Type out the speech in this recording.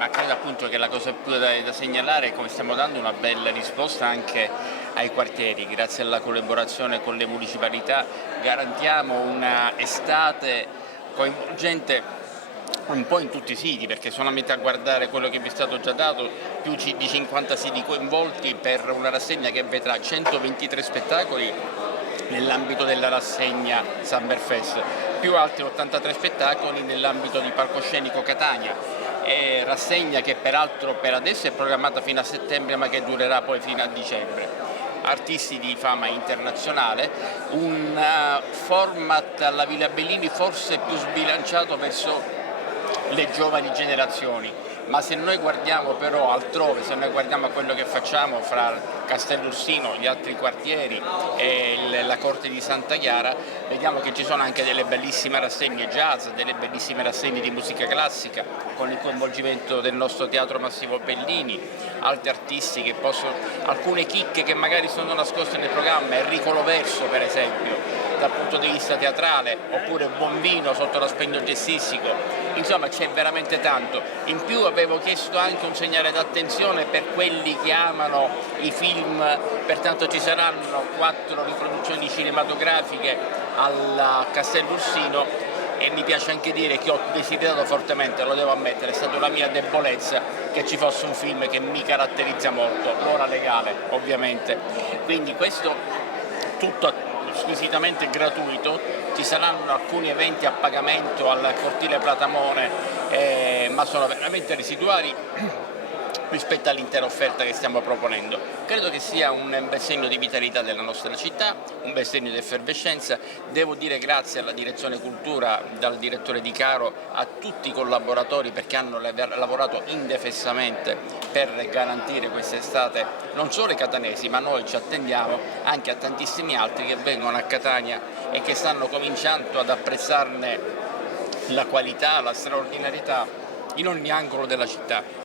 Ma credo appunto che la cosa più da segnalare è come stiamo dando una bella risposta anche ai quartieri. Grazie alla collaborazione con le municipalità garantiamo una estate coinvolgente un po' in tutti i siti, perché solamente a guardare quello che vi è stato già dato, più di 50 siti coinvolti per una rassegna che vedrà 123 spettacoli nell'ambito della rassegna Summerfest, più altri 83 spettacoli nell'ambito di Palcoscenico Catania, rassegna che peraltro per adesso è programmata fino a settembre ma che durerà poi fino a dicembre. Artisti di fama internazionale, un format alla Villa Bellini forse più sbilanciato verso le giovani generazioni, ma se noi guardiamo però altrove, se noi guardiamo a quello che facciamo fra Castellursino, gli altri quartieri e la Corte di Santa Chiara, vediamo che ci sono anche delle bellissime rassegne jazz, delle bellissime rassegne di musica classica, con il coinvolgimento del nostro Teatro Massimo Bellini, altri artisti che possono, alcune chicche che magari sono nascoste nel programma, Enrico Loverso per esempio, dal punto di vista teatrale, oppure Buon Vino sotto l'aspetto jazzistico. Insomma c'è veramente tanto. In più avevo chiesto anche un segnale d'attenzione per quelli che amano i film, pertanto ci saranno 4 riproduzioni cinematografiche al Castellursino e mi piace anche dire che ho desiderato fortemente, lo devo ammettere, è stata la mia debolezza, che ci fosse un film che mi caratterizza molto, l'ora legale ovviamente. Quindi questo tutto squisitamente gratuito, ci saranno alcuni eventi a pagamento al cortile Platamone, ma sono veramente residuali rispetto all'intera offerta che stiamo proponendo. Credo che sia un bel segno di vitalità della nostra città, un bel segno di effervescenza. Devo dire grazie alla direzione cultura, dal direttore Di Caro, a tutti i collaboratori perché hanno lavorato indefessamente per garantire quest'estate non solo ai catanesi, ma noi ci attendiamo anche a tantissimi altri che vengono a Catania e che stanno cominciando ad apprezzarne la qualità, la straordinarietà in ogni angolo della città.